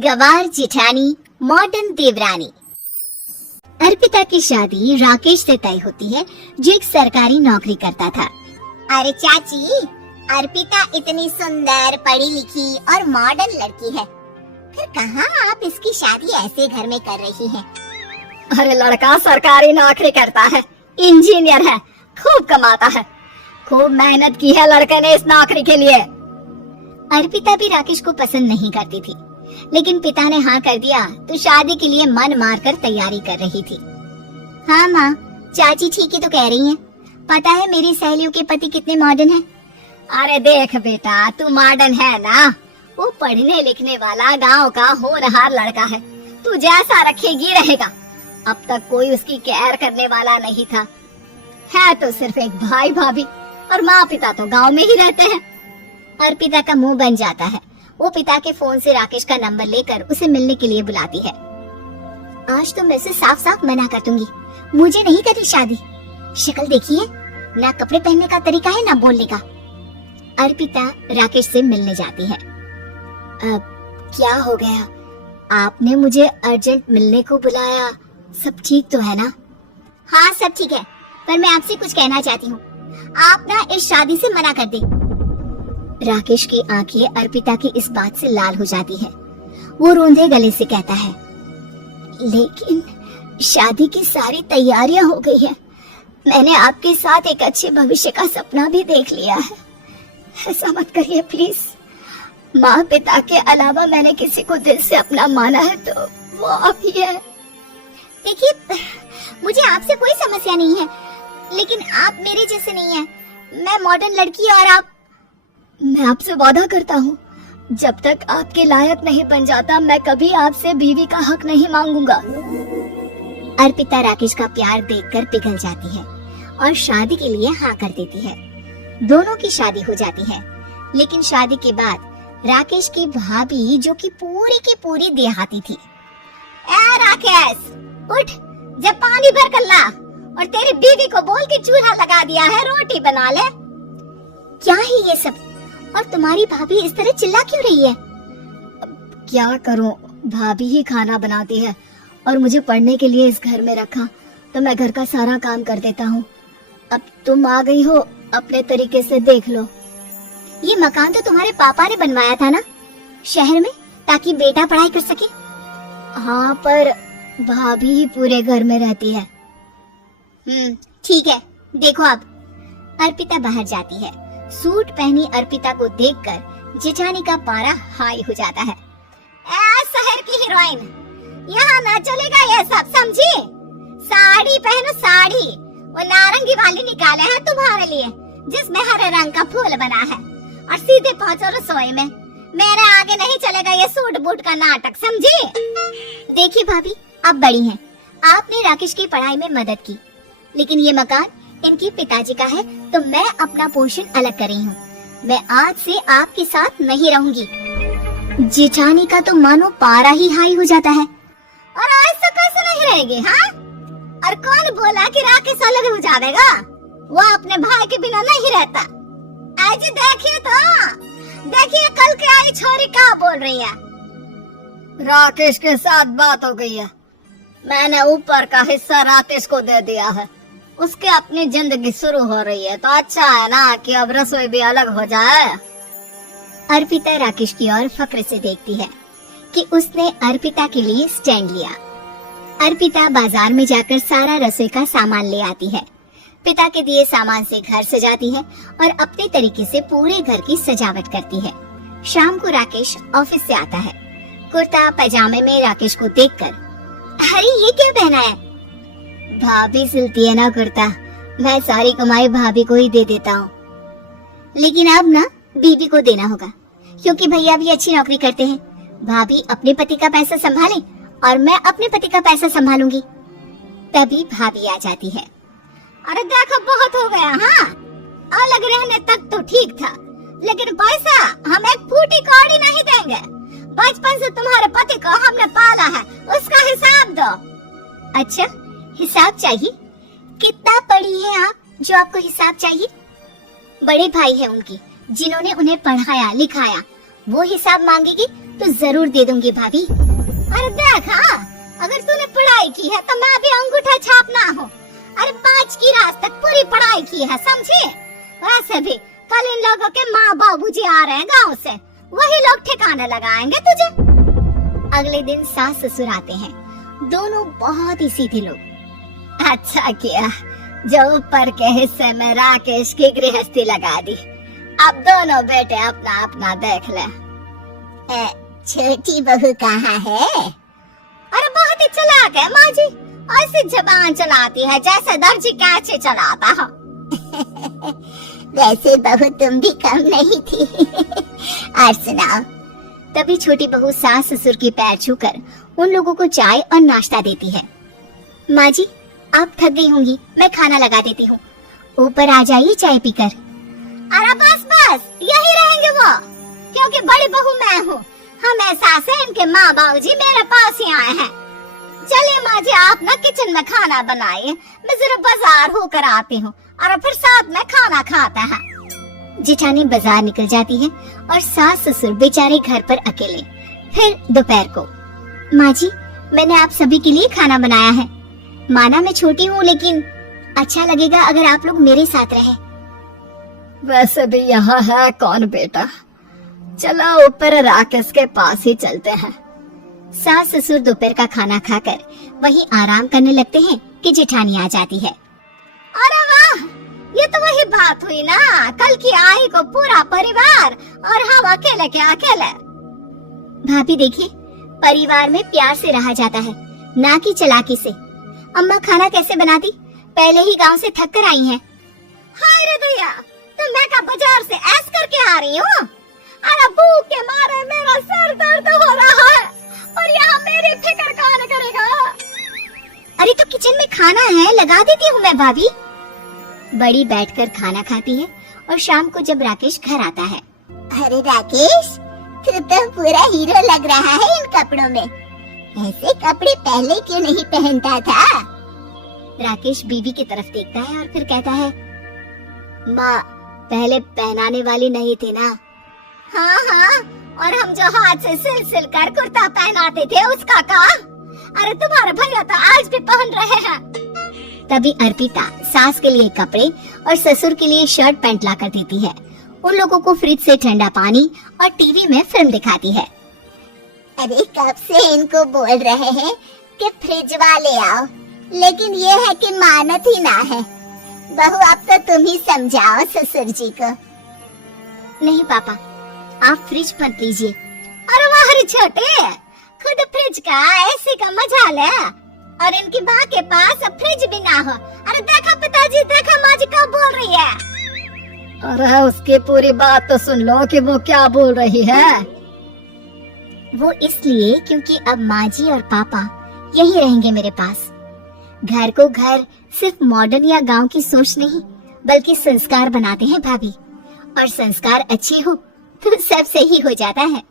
गवार जेठानी मॉडर्न देवरानी। अर्पिता की शादी राकेश से तय होती है, जो एक सरकारी नौकरी करता था। अरे चाची, अर्पिता इतनी सुंदर, पढ़ी लिखी और मॉडर्न लड़की है, फिर कहाँ आप इसकी शादी ऐसे घर में कर रही हैं? अरे लड़का सरकारी नौकरी करता है, इंजीनियर है, खूब कमाता है, खूब मेहनत की है लड़के ने इस नौकरी के लिए। अर्पिता भी राकेश को पसंद नहीं करती थी, लेकिन पिता ने हाँ कर दिया तो शादी के लिए मन मारकर तैयारी कर रही थी। हाँ माँ, चाची ठीक ही तो कह रही हैं। पता है मेरी सहेलियों के पति कितने मॉडर्न हैं। अरे देख बेटा, तू मॉडर्न है ना, वो पढ़ने लिखने वाला गांव का होनहार लड़का है, तू जैसा रखेगी रहेगा। अब तक कोई उसकी केयर करने वाला नहीं था, है तो सिर्फ एक भाई भाभी, और माँ पिता तो गांव में ही रहते हैं। अर्पिता का मुंह बन जाता है। वो पिता के फोन से राकेश का नंबर लेकर उसे मिलने के लिए बुलाती है। आज तो मैं उसे साफ साफ मना कर दूंगी, मुझे नहीं करनी शादी। शक्ल देखिए, ना कपड़े पहनने का तरीका है ना बोलने का। अर्पिता राकेश से मिलने जाती है। अब क्या हो गया, आपने मुझे अर्जेंट मिलने को बुलाया, सब ठीक तो है ना? हाँ सब ठीक है, पर मैं आपसे कुछ कहना चाहती हूँ। आप ना इस शादी से मना कर दे। राकेश की आंखें अर्पिता की इस बात से लाल हो जाती है। वो रोंदे गले से कहता है, लेकिन शादी की सारी तैयारियां हो गई है, मैंने आपके साथ एक अच्छे भविष्य का सपना भी देख लिया है, ऐसा मत करिए प्लीज। माँ पिता के अलावा मैंने किसी को दिल से अपना माना है तो वो आप ही है। देखिए, मुझे आपसे कोई समस्या नहीं है, लेकिन आप मेरे जैसे नहीं हैं। मैं मॉडर्न लड़की और आप। मैं आपसे वादा करता हूँ, जब तक आपके लायक नहीं बन जाता मैं कभी आपसे बीवी का हक नहीं मांगूंगा। अर्पिता राकेश का प्यार देखकर पिघल जाती है और शादी के लिए हाँ कर देती है। दोनों की शादी हो जाती है, लेकिन शादी के बाद राकेश की भाभी, जो कि पूरी की पूरी देहाती थी, राकेश उठ, जब पानी भर कर ला और तेरी बीवी को बोल के चूल्हा लगा दिया है, रोटी बना ले। क्या है ये सब? और तुम्हारी भाभी इस तरह चिल्ला क्यों रही है? क्या करूं, भाभी ही खाना बनाती है और मुझे पढ़ने के लिए इस घर में रखा, तो मैं घर का सारा काम कर देता हूँ। अब तुम आ गई हो, अपने तरीके से देख लो। ये मकान तो तुम्हारे पापा ने बनवाया था ना शहर में, ताकि बेटा पढ़ाई कर सके। हाँ, पर भाभी ही पूरे घर में रहती है। ठीक है, देखो अब। अर्पिता बाहर जाती है। सूट पहनी अर्पिता को देखकर जेठानी का पारा हाई हो जाता है। शहर की हीरोइन, यहाँ ना चलेगा ये सब, समझी? साड़ी पहनो साड़ी, वो नारंगी वाली निकाले हैं तुम्हारे लिए, जिसमें हरे रंग का फूल बना है, और सीधे पहुँचो रसोई में। मेरे आगे नहीं चलेगा ये सूट बूट का नाटक, समझी? देखिए भाभी, आप बड़ी हैं, आपने राकेश की पढ़ाई में मदद की, लेकिन ये मकान इनके पिताजी का है, तो मैं अपना पोर्शन अलग कर रही हूँ। मैं आज से आपके साथ नहीं रहूंगी। जेठानी का तो मानो पारा ही हाई हो जाता है। और ऐसा कैसे नहीं रहेगी? हाँ, और कौन बोला कि राकेश अलग हो जाएगा? वो अपने भाई के बिना नहीं रहता। आज देखिए तो, देखिए कल के आई छोरी क्या बोल रही है। राकेश के साथ बात हो गई है, मैंने ऊपर का हिस्सा राकेश को दे दिया है, उसके अपनी जिंदगी शुरू हो रही है, तो अच्छा है ना कि अब रसोई भी अलग हो जाए। अर्पिता राकेश की ओर फक्र से देखती है कि उसने अर्पिता के लिए स्टैंड लिया। अर्पिता बाजार में जाकर सारा रसोई का सामान ले आती है। पिता के दिए सामान से घर सजाती है और अपने तरीके से पूरे घर की सजावट करती है। शाम को राकेश ऑफिस से आता है। कुर्ता पैजामे में राकेश को देखकर, अरे ये क्या पहना है? भाभी सिलती है ना कुर्ता, मैं सारी कमाई भाभी को ही दे देता हूँ। लेकिन अब ना बीबी को देना होगा, क्योंकि भैया भी अच्छी नौकरी करते हैं। भाभी अपने पति का पैसा संभाले और मैं अपने पति का पैसा संभालूंगी। तभी भाभी आ जाती है। अरे देखो, बहुत हो गया। हाँ, अलग रहने तक तो ठीक था, लेकिन पैसा हम एक फूटी कौड़ी नहीं देंगे। बचपन से तुम्हारे पति को हमने पाला है, उसका हिसाब दो। अच्छा, हिसाब चाहिए? कितना पढ़ी है आप जो आपको हिसाब चाहिए? बड़े भाई है उनकी, जिन्होंने उन्हें पढ़ाया लिखाया, वो हिसाब मांगेगी तो जरूर दे दूंगी भाभी। अरे देखा, अगर तूने पढ़ाई की है तो मैं भी अंगूठा छापना हूँ। अरे 5 की रात तक पूरी पढ़ाई की है, समझे? वैसे भी कल इन लोगों के माँ बाबूजी आ रहे हैं गाँव से, वही लोग ठिकाने लगाएंगे तुझे। अगले दिन सास ससुर आते हैं, दोनों बहुत ही सीधे लोग। अच्छा किया जो ऊपर के हिस्से में राकेश की गृहस्थी लगा दी। अब दोनों बेटे अपना अपना देख ले। छोटी बहू कहाँ है? अरे बहुत ही चालाक है माँ जी, ऐसी जबान चलाती है जैसे दर्जी कैंची चलाता हो। वैसे बहू तुम भी कम नहीं थी। और सुनाओ। तभी छोटी बहू सास ससुर के पैर छूकर उन लोगों को चाय और नाश्ता देती है। माँ जी आप थक गई होंगी, मैं खाना लगा देती हूँ, ऊपर आ जाइए चाय पीकर। अरे बस बस यही रहेंगे वो, क्योंकि बड़ी बहू मैं हूँ। हमेशा से इनके माँ बाबूजी मेरे पास ही आए हैं। चलिए माँ जी आप ना किचन में खाना बनाइए, मैं जरा बाजार होकर आती हूँ और फिर साथ में खाना खाता है। जेठानी बाजार निकल जाती है और सास ससुर बेचारे घर पर अकेले। फिर दोपहर को, माँ जी मैंने आप सभी के लिए खाना बनाया है। माना मैं छोटी हूँ लेकिन अच्छा लगेगा अगर आप लोग मेरे साथ रहे। वैसे भी यहाँ है कौन बेटा, चलो ऊपर राकेश के पास ही चलते हैं। सास ससुर दोपहर का खाना खाकर वही आराम करने लगते हैं कि जेठानी आ जाती है। अरे वाह, ये तो वही बात हुई ना, कल की आई को पूरा परिवार और हम अकेले के अकेले। भाभी देखिए, परिवार में प्यार से रहा जाता है, ना कि चालाकी से। अम्मा खाना कैसे बनाती, पहले ही गांव से थक कर आई हैं। हाय रे दैया, तो मैं का बाजार से ऐस करके आ रही हूँ। अरे भूख के मारे मेरा सर दर्द हो रहा है और यहाँ मेरी फिक्र कौन करेगा। अरे तो किचन में खाना है, लगा देती हूँ मैं भाभी। बड़ी बैठकर खाना खाती है और शाम को जब राकेश घर आता है। अरे राकेश, तू तो पूरा हीरो लग रहा है इन कपड़ों में। ऐसे कपड़े पहले क्यों नहीं पहनता था? राकेश बीवी की तरफ देखता है और फिर कहता है, माँ पहले पहनाने वाली नहीं थी ना। हाँ हाँ, और हम जो हाथ से सिल सिल कर कुर्ता पहनाते थे उसका क्या? अरे तुम्हारे भैया तो आज भी पहन रहे हैं। तभी अर्पिता सास के लिए कपड़े और ससुर के लिए शर्ट पैंट ला कर देती है। उन लोगों को फ्रिज से ठंडा पानी और टीवी में फिल्म दिखाती है। अरे कब से इनको बोल रहे हैं कि फ्रिज वाले आओ, लेकिन ये है कि मानत ही ना है। बहू अब तो तुम ही समझाओ ससुर जी को। नहीं पापा, आप फ्रिज मत लीजिए। अरे वाह रे छोटे, खुद फ्रिज का ऐसी का मजा ले, और इनकी माँ के पास अब फ्रिज भी ना हो। अरे देखा पिताजी, देखा माँ जी क्या बोल रही है। अरे उसकी पूरी बात तो सुन लो कि वो क्या बोल रही है। वो इसलिए क्योंकि अब माँ जी और पापा यही रहेंगे मेरे पास। घर को घर सिर्फ मॉडर्न या गांव की सोच नहीं, बल्कि संस्कार बनाते हैं भाभी, और संस्कार अच्छे हो तो सब सही हो जाता है।